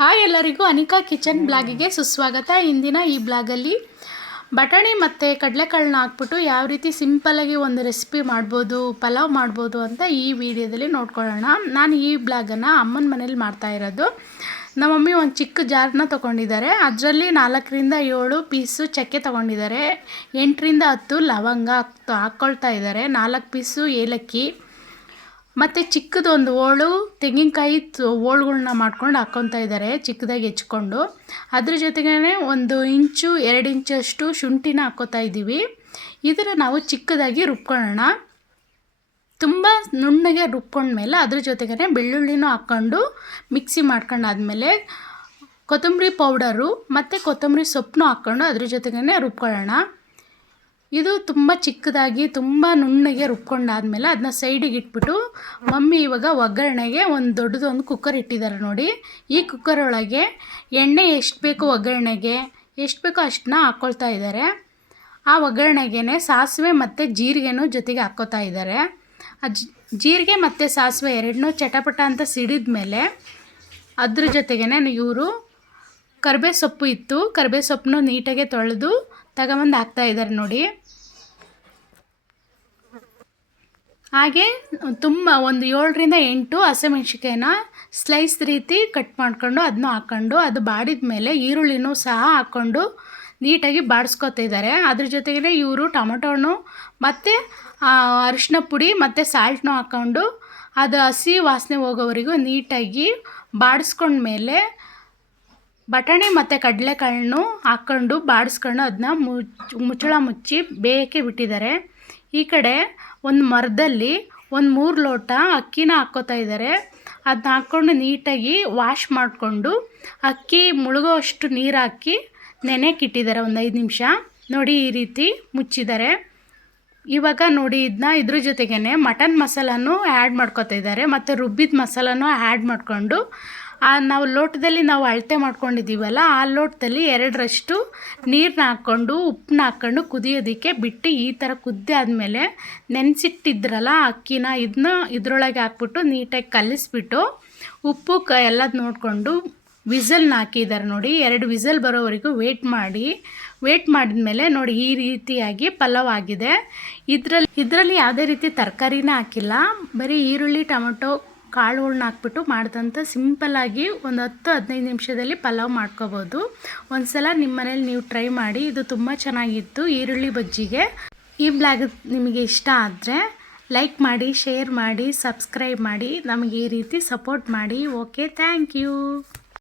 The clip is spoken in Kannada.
ಹಾಯ್ ಎಲ್ಲರಿಗೂ ಅನಿಕಾ ಕಿಚನ್ ಬ್ಲಾಗಿಗೆ ಸುಸ್ವಾಗತ. ಇಂದಿನ ಈ ಬ್ಲಾಗಲ್ಲಿ ಬಟಾಣಿ ಮತ್ತು ಕಡಲೆಕಾಳನ್ನ ಹಾಕ್ಬಿಟ್ಟು ಯಾವ ರೀತಿ ಸಿಂಪಲ್ಲಾಗಿ ಒಂದು ರೆಸಿಪಿ ಮಾಡ್ಬೋದು, ಪಲಾವ್ ಮಾಡ್ಬೋದು ಅಂತ ಈ ವಿಡಿಯೋದಲ್ಲಿ ನೋಡ್ಕೊಳ್ಳೋಣ. ನಾನು ಈ ಬ್ಲಾಗನ್ನು ಅಮ್ಮನ ಮನೇಲಿ ಮಾಡ್ತಾ ಇರೋದು. ನಮ್ಮ ಮಮ್ಮಿ ಒಂದು ಚಿಕ್ಕ ಜಾರನ್ನ ತೊಗೊಂಡಿದ್ದಾರೆ. ಅದರಲ್ಲಿ 4ರಿಂದ 7 ಪೀಸು ಚಕ್ಕೆ ತೊಗೊಂಡಿದ್ದಾರೆ, 8ರಿಂದ 10 ಲವಂಗ ಹಾಕ್ಕೊಳ್ತಾ ಇದ್ದಾರೆ, 4 ಪೀಸು ಏಲಕ್ಕಿ ಮತ್ತು ಚಿಕ್ಕದೊಂದು ಓಳು ತೆಂಗಿನಕಾಯಿ ಓಳುಗಳನ್ನ ಮಾಡ್ಕೊಂಡು ಹಾಕ್ಕೊತಾ ಇದ್ದಾರೆ ಚಿಕ್ಕದಾಗಿ ಹೆಚ್ಕೊಂಡು. ಅದ್ರ ಜೊತೆಗೇ 1 ಇಂಚು 2 ಇಂಚಷ್ಟು ಶುಂಠಿನ ಹಾಕ್ಕೋತಾ ಇದ್ದೀವಿ. ಇದನ್ನು ನಾವು ಚಿಕ್ಕದಾಗಿ ರುಬ್ಕೊಳ್ಳೋಣ. ತುಂಬ ನುಣ್ಣಗೆ ರುಬ್ಕೊಂಡ್ಮೇಲೆ ಅದ್ರ ಜೊತೆಗೇ ಬೆಳ್ಳುಳ್ಳಿನೂ ಹಾಕ್ಕೊಂಡು ಮಿಕ್ಸಿ ಮಾಡ್ಕೊಂಡಾದ್ಮೇಲೆ ಕೊತ್ತಂಬರಿ ಪೌಡರು ಮತ್ತು ಕೊತ್ತಂಬರಿ ಸೊಪ್ಪನ್ನು ಹಾಕ್ಕೊಂಡು ಅದ್ರ ಜೊತೆಗೇ ರುಬ್ಕೊಳ್ಳೋಣ. ಇದು ತುಂಬ ಚಿಕ್ಕದಾಗಿ ತುಂಬ ನುಣ್ಣಗೆ ರುಬ್ಕೊಂಡಾದ್ಮೇಲೆ ಅದನ್ನ ಸೈಡಿಗೆ ಇಟ್ಬಿಟ್ಟು ಮಮ್ಮಿ ಇವಾಗ ಒಗ್ಗರಣೆಗೆ ಒಂದು ದೊಡ್ಡದೊಂದು ಕುಕ್ಕರ್ ಇಟ್ಟಿದ್ದಾರೆ ನೋಡಿ. ಈ ಕುಕ್ಕರ್ ಒಳಗೆ ಎಣ್ಣೆ ಎಷ್ಟು ಬೇಕು ಒಗ್ಗರಣೆಗೆ ಎಷ್ಟು ಬೇಕೋ ಅಷ್ಟನ್ನ ಹಾಕ್ಕೊಳ್ತಾ ಇದ್ದಾರೆ. ಆ ಒಗ್ಗರಣೆಗೆ ಸಾಸಿವೆ ಮತ್ತು ಜೀರಿಗೆನೂ ಜೊತೆಗೆ ಹಾಕ್ಕೋತಾ ಇದ್ದಾರೆ. ಆ ಜೀರಿಗೆ ಮತ್ತು ಸಾಸಿವೆ ಎರಡನ್ನೂ ಚಟಪಟ ಅಂತ ಸಿಡಿದ ಮೇಲೆ ಅದ್ರ ಜೊತೆಗೇ ಇವರು ಕರಿಬೇವು ಸೊಪ್ಪು ಇತ್ತು, ಕರಿಬೇವು ಸೊಪ್ಪನ್ನು ನೀಟಾಗೆ ತೊಳೆದು ತಗೊಂಬಂದು ಹಾಕ್ತಾ ಇದ್ದಾರೆ ನೋಡಿ. ಹಾಗೆ ತುಂಬ ಒಂದು 7ರಿಂದ 8 ಹಸಿಮೆಣ್ಸಿಕಾಯಿನ ಸ್ಲೈಸ್ ರೀತಿ ಕಟ್ ಮಾಡ್ಕೊಂಡು ಅದನ್ನು ಹಾಕ್ಕೊಂಡು ಅದು ಬಾಡಿದ ಮೇಲೆ ಈರುಳ್ಳಿನೂ ಸಹ ಹಾಕ್ಕೊಂಡು ನೀಟಾಗಿ ಬಾಡಿಸ್ಕೊತಾ ಇದ್ದಾರೆ. ಅದ್ರ ಜೊತೆಗೇ ಇವರು ಟೊಮೊಟೊನು ಮತ್ತು ಅರಿಶಿನ ಪುಡಿ ಮತ್ತು ಸಾಲ್ಟ್ನೂ ಹಾಕ್ಕೊಂಡು ಅದು ಹಸಿ ವಾಸನೆ ಹೋಗೋವರೆಗೂ ನೀಟಾಗಿ ಬಾಡಿಸ್ಕೊಂಡ್ಮೇಲೆ ಬಟಾಣಿ ಮತ್ತು ಕಡಲೆಕಾಳನ್ನು ಹಾಕ್ಕೊಂಡು ಬಾಡಿಸ್ಕೊಂಡು ಅದನ್ನ ಮುಚ್ಚಳ ಮುಚ್ಚಿ ಬೇಯಕ್ಕೆ ಬಿಟ್ಟಿದ್ದಾರೆ. ಈ ಕಡೆ ಒಂದು ಮರದಲ್ಲಿ 3 ಲೋಟ ಅಕ್ಕಿನ ಹಾಕ್ಕೋತಾ ಇದ್ದಾರೆ. ಅದನ್ನ ಹಾಕ್ಕೊಂಡು ನೀಟಾಗಿ ವಾಶ್ ಮಾಡಿಕೊಂಡು ಅಕ್ಕಿ ಮುಳುಗೋ ಅಷ್ಟು ನೀರು ಹಾಕಿ ನೆನೆಯಕ್ಕಿಟ್ಟಿದ್ದಾರೆ ಒಂದು 5 ನಿಮಿಷ ನೋಡಿ. ಈ ರೀತಿ ಮುಚ್ಚಿದ್ದಾರೆ. ಇವಾಗ ನೋಡಿ ಇದನ್ನ ಇದ್ರ ಜೊತೆಗೇ ಮಟನ್ ಮಸಾಲನೂ ಆ್ಯಡ್ ಮಾಡ್ಕೋತಾ ಇದ್ದಾರೆ ಮತ್ತು ರುಬ್ಬಿದ ಮಸಾಲನೂ ಆ್ಯಡ್ ಮಾಡಿಕೊಂಡು ನಾವು ಲೋಟದಲ್ಲಿ ನಾವು ಅಳತೆ ಮಾಡ್ಕೊಂಡಿದ್ದೀವಲ್ಲ ಆ ಲೋಟದಲ್ಲಿ 2ರಷ್ಟು ನೀರನ್ನ ಹಾಕ್ಕೊಂಡು ಉಪ್ಪನ್ನ ಹಾಕ್ಕೊಂಡು ಕುದಿಯೋದಕ್ಕೆ ಬಿಟ್ಟು ಈ ಥರ ಕುದ್ದಿ ಆದಮೇಲೆ ನೆನೆಸಿಟ್ಟಿದ್ರಲ್ಲ ಅಕ್ಕಿನ ಇದನ್ನ ಇದರೊಳಗೆ ಹಾಕ್ಬಿಟ್ಟು ನೀಟಾಗಿ ಕಲಿಸ್ಬಿಟ್ಟು ಉಪ್ಪು ಎಲ್ಲದು ನೋಡಿಕೊಂಡು ವಿಸಲ್ನ ಹಾಕಿದ್ದಾರೆ ನೋಡಿ. 2 ವಿಸಲ್ ಬರೋವರೆಗೂ ವೇಟ್ ಮಾಡಿದ್ಮೇಲೆ ನೋಡಿ ಈ ರೀತಿಯಾಗಿ ಪಲಾವ್ ಆಗಿದೆ. ಇದರಲ್ಲಿ ಯಾವುದೇ ರೀತಿ ತರಕಾರಿನ ಹಾಕಿಲ್ಲ, ಬರೀ ಈರುಳ್ಳಿ ಟೊಮೊಟೊ ಕಾಳುಗಳ್ನ ಹಾಕ್ಬಿಟ್ಟು ಮಾಡಿದಂಥ ಸಿಂಪಲ್ಲಾಗಿ ಒಂದು 10-15 ನಿಮಿಷದಲ್ಲಿ ಪಲಾವ್ ಮಾಡ್ಕೋಬೋದು. ಒಂದು ಸಲ ನಿಮ್ಮ ಮನೇಲಿ ನೀವು ಟ್ರೈ ಮಾಡಿ. ಇದು ತುಂಬ ಚೆನ್ನಾಗಿತ್ತು ಈರುಳ್ಳಿ ಬಜ್ಜಿಗೆ. ಈ ಬ್ಲಾಗ್ ನಿಮಗೆ ಇಷ್ಟ ಆದರೆ ಲೈಕ್ ಮಾಡಿ, ಶೇರ್ ಮಾಡಿ, ಸಬ್ಸ್ಕ್ರೈಬ್ ಮಾಡಿ, ನಮಗೆ ಈ ರೀತಿ ಸಪೋರ್ಟ್ ಮಾಡಿ. Okay, thank you.